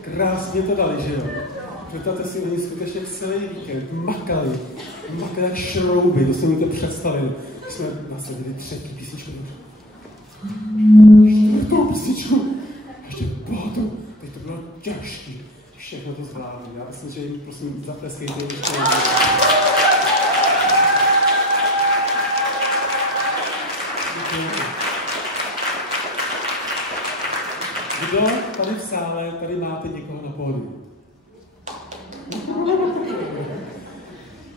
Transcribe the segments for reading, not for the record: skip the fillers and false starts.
krásně to dali, že jo? Představte si, oni skutečně celý víkend makali jak šrouby, to jsem mi to představil. Když jsme nasadili 3. písničku, čtvrtou písničku, ještě 5. Teď to bylo těžký, všechno to zvládli. Já myslím, že jim prosím zatleskejte. Kdo tady v sále, tady máte někoho na pódiu?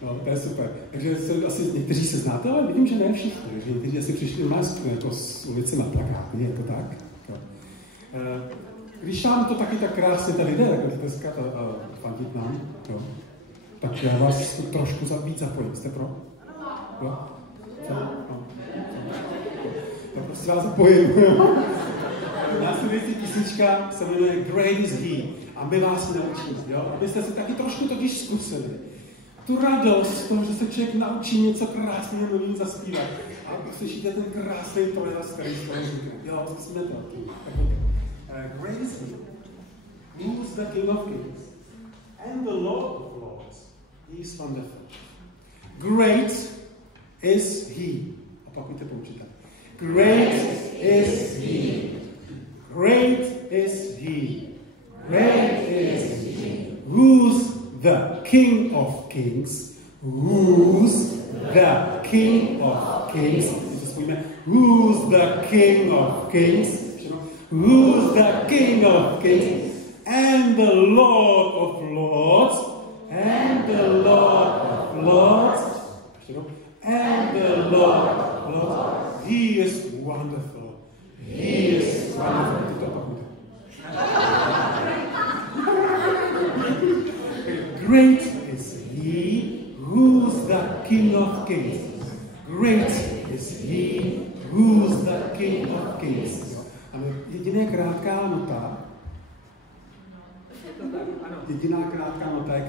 No, to je super. Takže asi někteří se znáte, ale vidím, že ne všichni. Takže někteří asi přišli u nás jako s ulici na plakátní, je to tak? No. Když nám to taky tak krásně tady jde, jako tleskat a fandit nám, jo, tak já vás trošku víc zapojím. Jste pro? Jo? No. Tak prostě vás zapojím. Následující písnička se jmenuje Great is He a my vás naučíme, jo? Abyste si taky trošku totiž zkusili. Tu radost toho, že se člověk naučí něco krásného novým zaspívat. A slyšíte ten krásný tónus, který z toho říká. Jo, zkusíme to. Great is He, who is the King of Kings and the Lord of Lords. He is wonderful. Great is He. Opakujte po určitě. Great is He. Great is He. Great is He. Who's the King of Kings? Who's the King of Kings? Who's the King of Kings? Who's the King of Kings? And the Lord of Lords. And the Lord of Lords. And the Lord of Lords. He is wonderful. He is wonderful. Great is He who's the King of Kings. Great is He who's the King of Kings. Ale jediná krátká nota je,